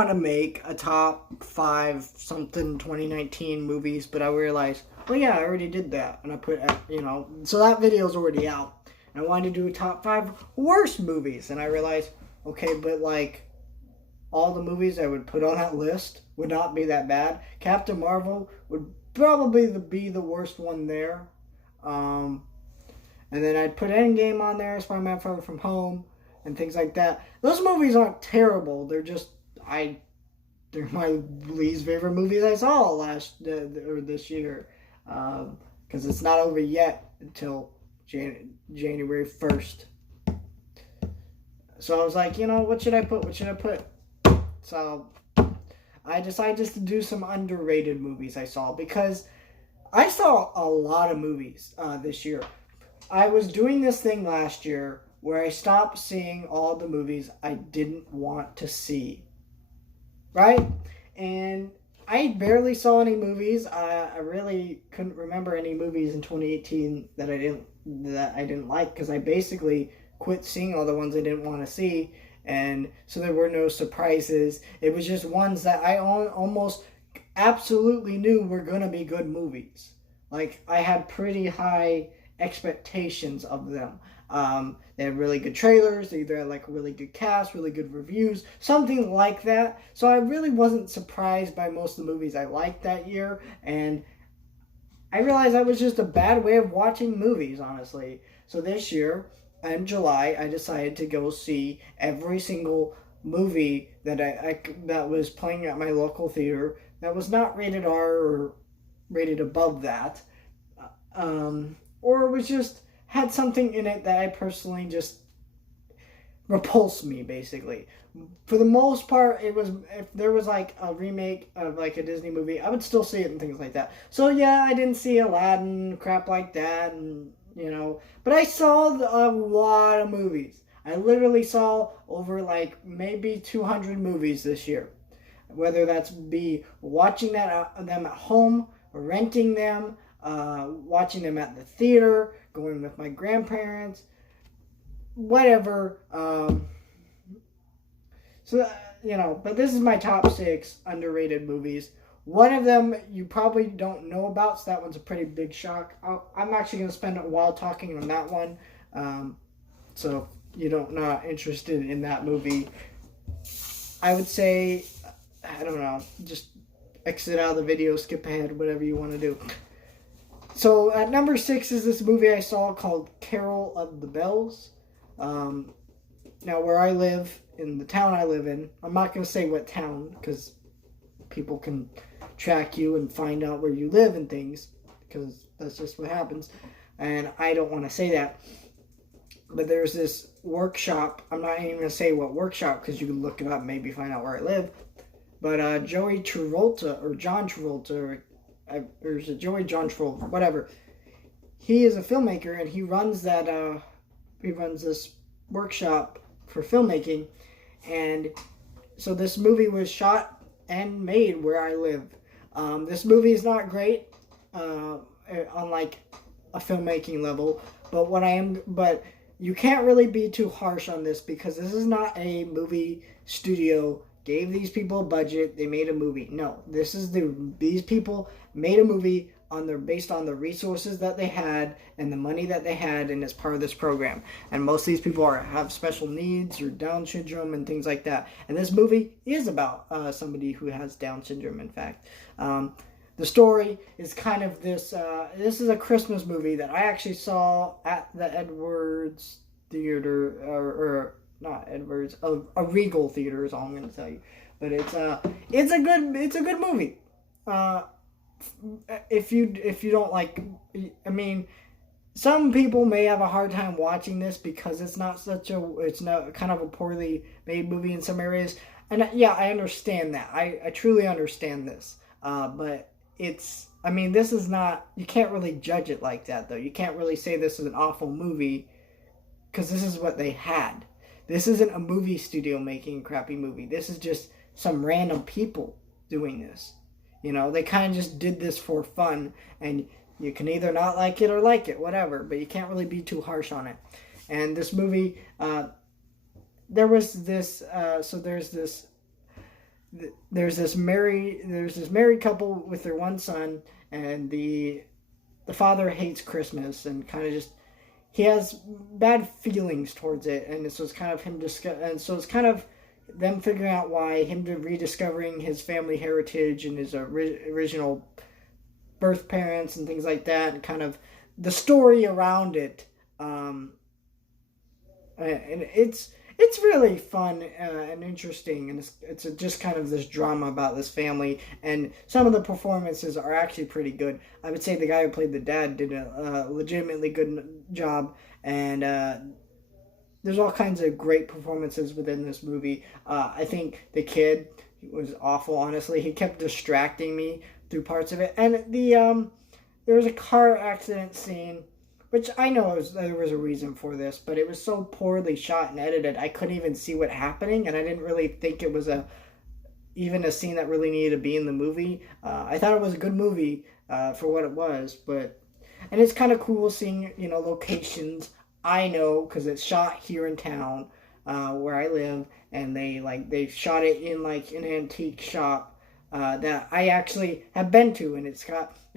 want to make a top 5 something 2019 movies, but I realized, well, yeah, I already did that. And I put, so that video's already out. And I wanted to do a top 5 worst movies. And I realized, okay, but like, all the movies I would put on that list would not be that bad. Captain Marvel would probably be the worst one there. And then I'd put Endgame on there, Spider-Man Far From Home, and things like that. Those movies aren't terrible. They're just, they're my least favorite movies I saw or this year. Because it's not over yet until January 1st. So I was like, what should I put? So I decided just to do some underrated movies I saw, because I saw a lot of movies this year. I was doing this thing last year where I stopped seeing all the movies I didn't want to see. Right? And I barely saw any movies. I really couldn't remember any movies in 2018 that I didn't like, because I basically quit seeing all the ones I didn't want to see. And so there were no surprises. It was just ones that I almost absolutely knew were going to be good movies. Like, I had pretty high expectations of them. They had really good trailers. They either had like a really good cast, really good reviews, something like that. So I really wasn't surprised by most of the movies I liked that year. And I realized that was just a bad way of watching movies, honestly. So this year, in July, I decided to go see every single movie that that was playing at my local theater that was not rated R or rated above that, or was just had something in it that I personally just repulsed me, basically. For the most part, it was, if there was like a remake of like a Disney movie, I would still see it and things like that. So yeah, I didn't see Aladdin, crap like that, and but I saw a lot of movies. I literally saw over like maybe 200 movies this year. Whether that's be watching them at home, or renting them, watching them at the theater, going with my grandparents, whatever. But this is my top 6 underrated movies. One of them you probably don't know about, so that one's a pretty big shock. I'm actually going to spend a while talking on that one. So you're not interested in that movie, I would say, I don't know, just exit out of the video, skip ahead, whatever you want to do. So at number 6 is this movie I saw called Carol of the Bells. Now where I live, in the town I live in, I'm not going to say what town, because people can track you and find out where you live and things, because that's just what happens, and I don't want to say that. But there's this workshop, I'm not even going to say what workshop, because you can look it up and maybe find out where I live, but Joey Travolta, or John Travolta, or is it Joey John Travolta, whatever, he is a filmmaker, and he runs this workshop for filmmaking. And so this movie was shot and made where I live. This movie is not great on like a filmmaking level, but you can't really be too harsh on this, because this is not a movie studio gave these people a budget, they made a movie. No, these people made a movie based on the resources that they had and the money that they had, and as part of this program. And most of these people have special needs or Down syndrome and things like that. And this movie is about somebody who has Down syndrome, in fact. The story is kind of this. This is a Christmas movie that I actually saw at the Edwards Theater, or not Edwards, a Regal Theater is all I'm going to tell you. But it's a good movie. If you don't like, I mean, some people may have a hard time watching this because it's not kind of a poorly made movie in some areas, and yeah, I understand that. I truly understand this, but this is not, you can't really judge it like that, though. You can't really say this is an awful movie, because this is what they had. This isn't a movie studio making a crappy movie. This is just some random people doing this. They kind of just did this for fun, and you can either not like it or like it, whatever, but you can't really be too harsh on it. And this movie, there's this there's this married couple with their one son, and the father hates Christmas and kind of just he has bad feelings towards it, and so it's kind of and so it's kind of them figuring out why, him rediscovering his family heritage and his original birth parents and things like that, and kind of the story around it. And it's really fun and interesting, and it's just kind of this drama about this family, and some of the performances are actually pretty good. I would say the guy who played the dad did a legitimately good job, and there's all kinds of great performances within this movie. I think the kid was awful, honestly. He kept distracting me through parts of it, and there was a car accident scene, which I know there was a reason for this, but it was so poorly shot and edited, I couldn't even see what happening, and I didn't really think it was even a scene that really needed to be in the movie. I thought it was a good movie for what it was, and it's kind of cool seeing locations I know because it's shot here in town where I live, and they shot it in like an antique shop that I actually have been to, and it's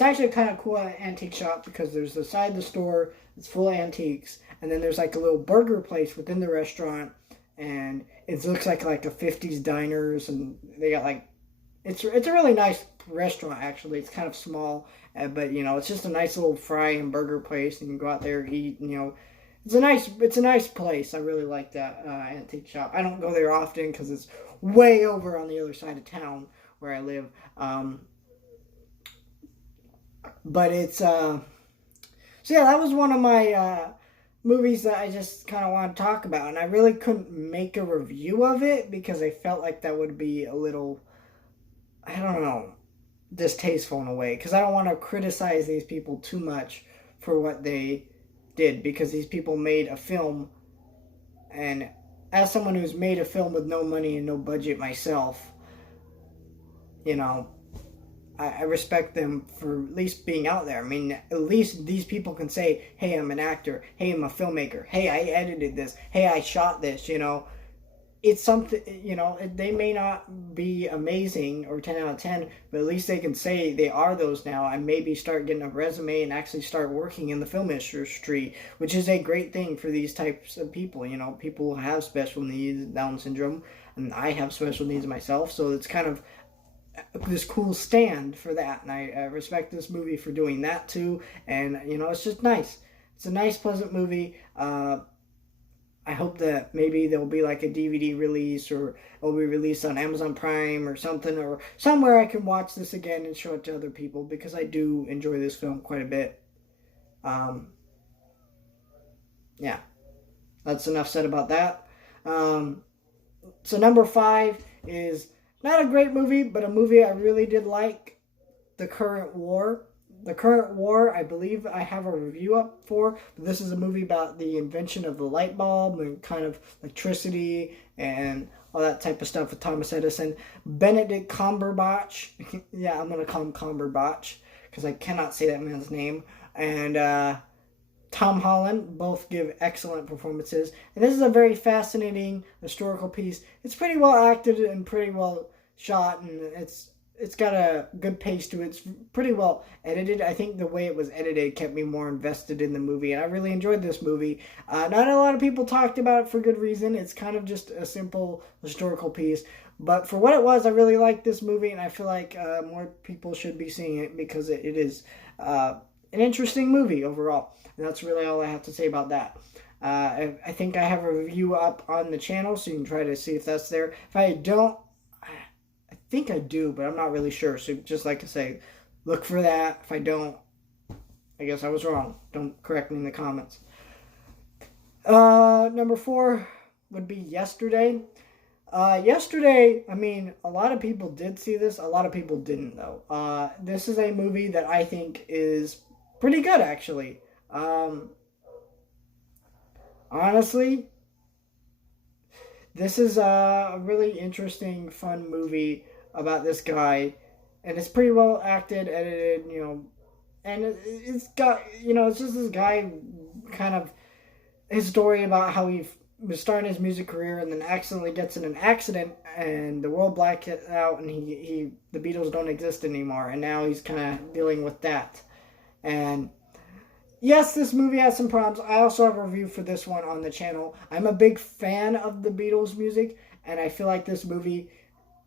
actually kind of cool antique shop because there's the side of the store that's full of antiques, and then there's like a little burger place within the restaurant, and it looks like a 50s diners, and they got like it's a really nice restaurant actually. It's kind of small, but it's just a nice little fry and burger place, and you can go out there and eat, and it's a nice place. I really like that antique shop. I don't go there often because it's way over on the other side of town where I live. But it's so yeah, that was one of my movies that I just kind of want to talk about, and I really couldn't make a review of it because I felt like that would be a little, I don't know, distasteful in a way, because I don't want to criticize these people too much for what they did, because these people made a film, and as someone who's made a film with no money and no budget myself, I respect them for at least being out there. I mean, at least these people can say, hey, I'm an actor. Hey, I'm a filmmaker. Hey, I edited this. Hey, I shot this, It's something, they may not be amazing or 10 out of 10, but at least they can say they are those now, and maybe start getting a resume and actually start working in the film industry, which is a great thing for these types of people. People who have special needs, Down syndrome, and I have special needs myself, so it's kind of this cool stand for that, and I respect this movie for doing that too. And it's just nice. It's a nice, pleasant movie. I hope that maybe there'll be like a DVD release, or it'll be released on Amazon Prime or something, or somewhere I can watch this again and show it to other people, because I do enjoy this film quite a bit. Yeah, that's enough said about that. So number 5 is not a great movie, but a movie I really did like, The Current War. The Current War, I believe I have a review up for, but this is a movie about the invention of the light bulb and kind of electricity and all that type of stuff with Thomas Edison. Benedict Cumberbatch, yeah, I'm going to call him Cumberbatch because I cannot say that man's name, and Tom Holland both give excellent performances. And this is a very fascinating historical piece. It's pretty well acted and pretty well shot, and it's got a good pace to it. It's pretty well edited. I think the way it was edited kept me more invested in the movie, and I really enjoyed this movie. Not a lot of people talked about it for good reason. It's kind of just a simple historical piece, but for what it was, I really liked this movie, and I feel like more people should be seeing it because it is an interesting movie overall. And that's really all I have to say about that. I think I have a review up on the channel, so you can try to see if that's there. If I don't, I think I do, but I'm not really sure. So just like I say, look for that. If I don't, I guess I was wrong. Don't correct me in the comments. Number 4 would be Yesterday. Yesterday, I mean, a lot of people did see this. A lot of people didn't, though. This is a movie that I think is pretty good, actually. Honestly, this is a really interesting, fun movie about this guy, and it's pretty well acted, edited, and it's got, it's just this guy, kind of his story about how he was starting his music career and then accidentally gets in an accident and the world blacks out and the Beatles don't exist anymore, and now he's kind of dealing with that. And yes, this movie has some problems. I also have a review for this one on the channel. I'm a big fan of the Beatles music, and I feel like this movie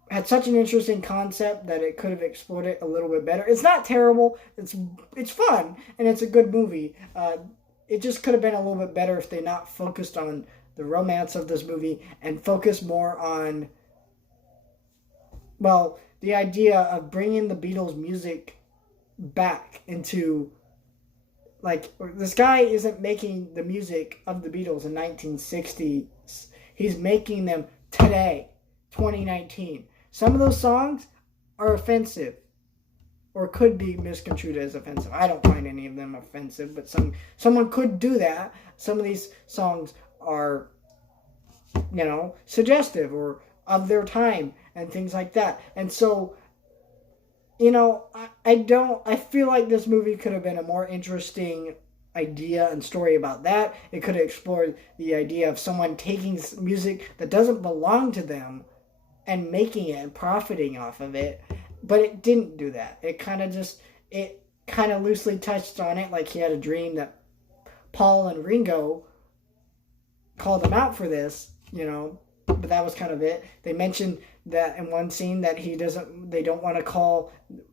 had such an interesting concept that it could have explored it a little bit better. It's not terrible. It's fun, and it's a good movie. It just could have been a little bit better if they not focused on the romance of this movie and focused more on, well, the idea of bringing the Beatles music back into, like, this guy isn't making the music of the Beatles in 1960s. He's making them today, 2019. Some of those songs are offensive or could be misconstrued as offensive. I don't find any of them offensive, but someone could do that. Some of these songs are, suggestive or of their time and things like that. And so, I feel like this movie could have been a more interesting idea and story about that. It could have explored the idea of someone taking music that doesn't belong to them and making it and profiting off of it. But it didn't do that. It kind of loosely touched on it, like he had a dream that Paul and Ringo called him out for this, but that was kind of it. They mentioned that in one scene that they don't want to call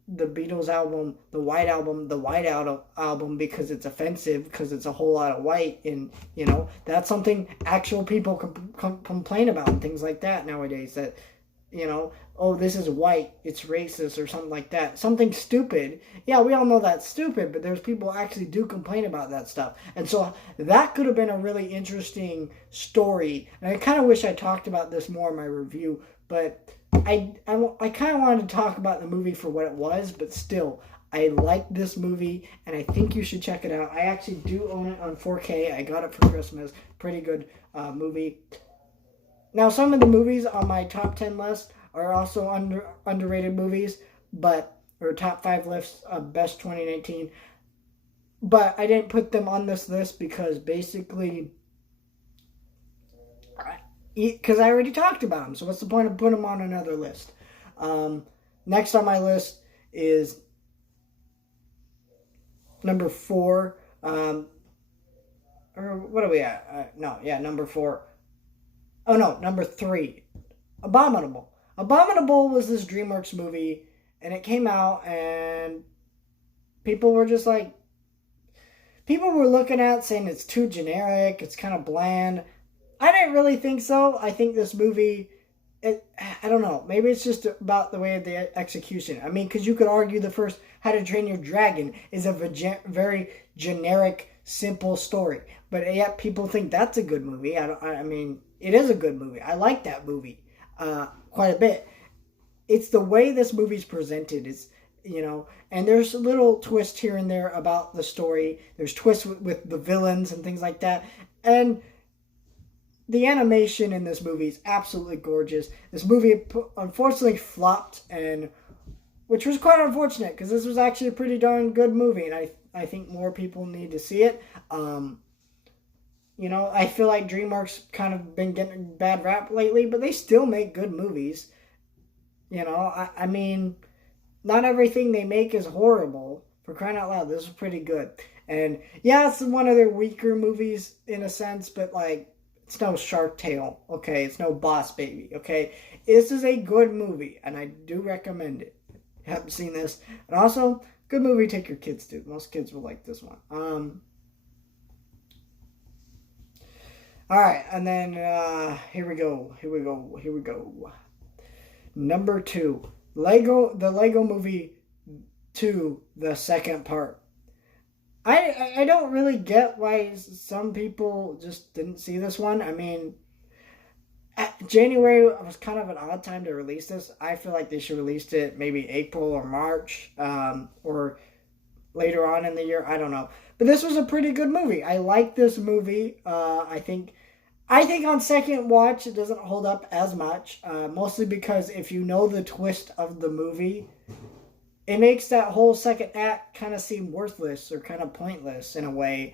the Beatles album the White Album because it's offensive, because it's a whole lot of white, and that's something actual people complain about and things like that nowadays, that oh, this is white, it's racist or something like that. Something stupid. Yeah, we all know that's stupid, but there's people actually do complain about that stuff. And so that could have been a really interesting story. And I kind of wish I talked about this more in my review, but I kind of wanted to talk about the movie for what it was, but still, I like this movie, and I think you should check it out. I actually do own it on 4K. I got it for Christmas. Pretty good movie. Now, some of the movies on my top 10 list are also underrated movies, or top 5 lists of best 2019. But I didn't put them on this list because basically, because I already talked about them. So what's the point of putting them on another list? Next on my list is number 4. Or what are we at? Number 4. Oh no, number 3. Abominable. Abominable was this DreamWorks movie, and it came out, and people were looking at it saying it's too generic, it's kind of bland. I didn't really think so. I think this movie, I don't know, maybe it's just about the way of the execution. I mean, because you could argue the first How to Train Your Dragon is a very generic, simple story, but yet people think that's a good movie. I mean, it is a good movie. I like that movie quite a bit. It's the way this movie's presented. It's, and there's a little twist here and there about the story. There's twists with the villains and things like that. And the animation in this movie is absolutely gorgeous. This movie unfortunately flopped, which was quite unfortunate because this was actually a pretty darn good movie, and I think more people need to see it. I feel like DreamWorks kind of been getting a bad rap lately, but they still make good movies. I mean, not everything they make is horrible. For crying out loud, this is pretty good. And yeah, it's one of their weaker movies in a sense, but it's no Shark Tale, okay? It's no Boss Baby, okay? This is a good movie, and I do recommend it. Haven't seen this. And also, good movie to take your kids to. Most kids will like this one. Alright, and then here we go. Number 2. The Lego Movie 2, the second part. I don't really get why some people just didn't see this one. I mean, January was kind of an odd time to release this. I feel like they should release it maybe April or March, or later on in the year. I don't know. But this was a pretty good movie. I like this movie. I think on second watch it doesn't hold up as much, mostly because if you know the twist of the movie, it makes that whole second act kind of seem worthless or kind of pointless in a way.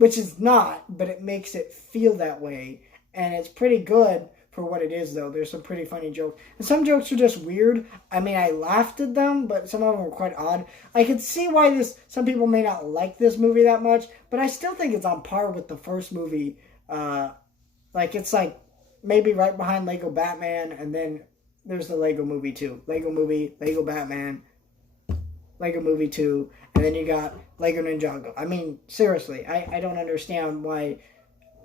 which is not, but it makes it feel that way. And it's pretty good for what it is, though. There's some pretty funny jokes. And some jokes are just weird. I mean, I laughed at them, but some of them were quite odd. I could see why some people may not like this movie that much, but I still think it's on par with the first movie. It's like maybe right behind Lego Batman, and then there's the Lego Movie 2. Lego Movie, Lego Batman, Lego Movie 2, and then you got Lego Ninjago. I mean, seriously, I don't understand why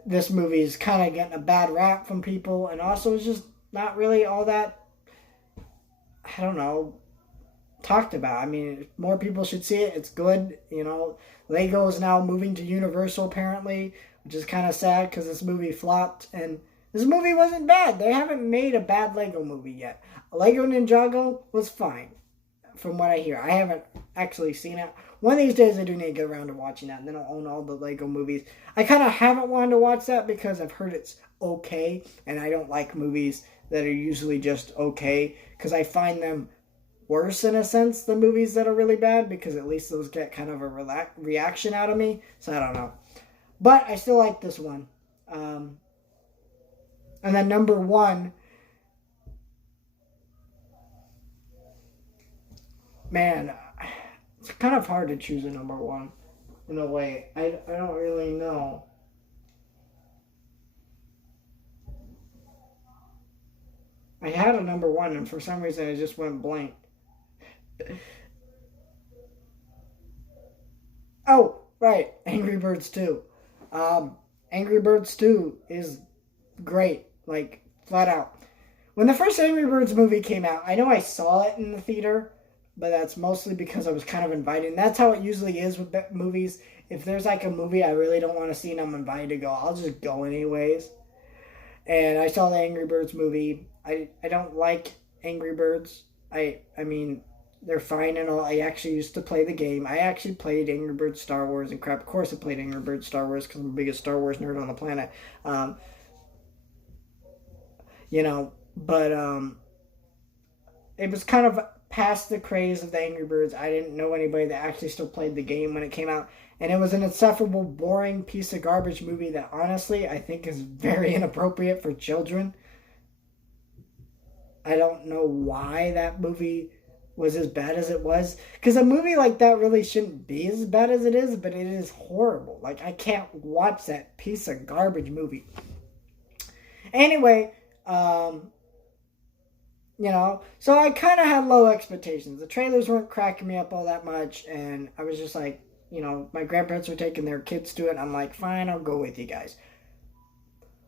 this movie is kind of getting a bad rap from people, and also it's just not really all that, I don't know, talked about. I mean, more people should see it. It's good. Lego is now moving to Universal, apparently, which is kind of sad because this movie flopped, and this movie wasn't bad. They haven't made a bad Lego movie yet. Lego Ninjago was fine, from what I hear. I haven't actually seen it. One of these days I do need to get around to watching that, and then I'll own all the Lego movies. I kind of haven't wanted to watch that because I've heard it's okay, and I don't like movies that are usually just okay, because I find them worse in a sense than movies that are really bad, because at least those get kind of a reaction out of me, so I don't know. But I still like this one. And then number 1, man, it's kind of hard to choose a number 1 in a way. I don't really know. I had a number 1, and for some reason it just went blank. Oh, right, Angry Birds 2. Angry Birds 2 is great, like, flat out. When the first Angry Birds movie came out, I know I saw it in the theater, but that's mostly because I was kind of invited. And that's how it usually is with movies. If there's like a movie I really don't want to see and I'm invited to go, I'll just go anyways. And I saw the Angry Birds movie. I don't like Angry Birds. I mean, they're fine and all. I actually used to play the game. I actually played Angry Birds Star Wars and crap. Of course I played Angry Birds Star Wars because I'm the biggest Star Wars nerd on the planet. But it was kind of past the craze of the Angry Birds. I didn't know anybody that actually still played the game when it came out. And it was an insufferable, boring piece of garbage movie that honestly I think is very inappropriate for children. I don't know why that movie was as bad as it was. Because a movie like that really shouldn't be as bad as it is, but it is horrible. Like, I can't watch that piece of garbage movie. Anyway, so I kind of had low expectations. The trailers weren't cracking me up all that much, and I was just like, my grandparents were taking their kids to it, and I'm like, fine, I'll go with you guys.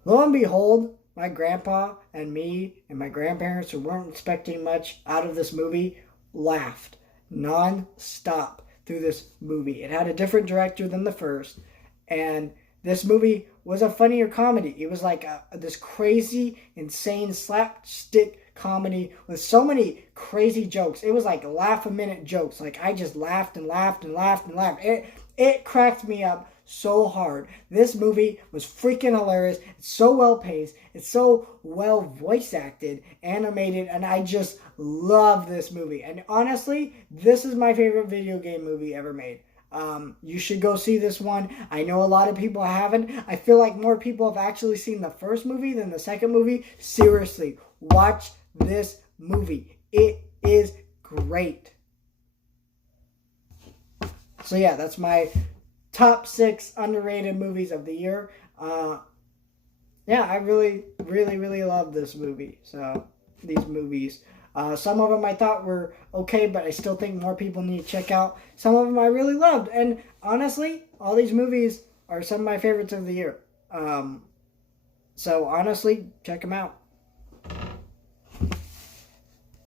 Lo and behold, my grandpa and me and my grandparents, who weren't expecting much out of this movie, laughed non-stop through this movie. It had a different director than the first, and this movie was a funnier comedy. It was like this crazy, insane slapstick comedy with so many crazy jokes. It was like laugh-a-minute jokes. Like, I just laughed and laughed and laughed and laughed. It cracked me up so hard. This movie was freaking hilarious. It's so well paced. It's so well voice acted, animated, and I just love this movie. And honestly, this is my favorite video game movie ever made. You should go see this one. I know a lot of people haven't. I feel like more people have actually seen the first movie than the second movie. Seriously, watch this movie. It is great. So yeah, that's my top 6 underrated movies of the year. Yeah, I really, really, really love this movie. So, these movies. Some of them I thought were okay, but I still think more people need to check out. Some of them I really loved. And honestly, all these movies are some of my favorites of the year. So honestly, check them out.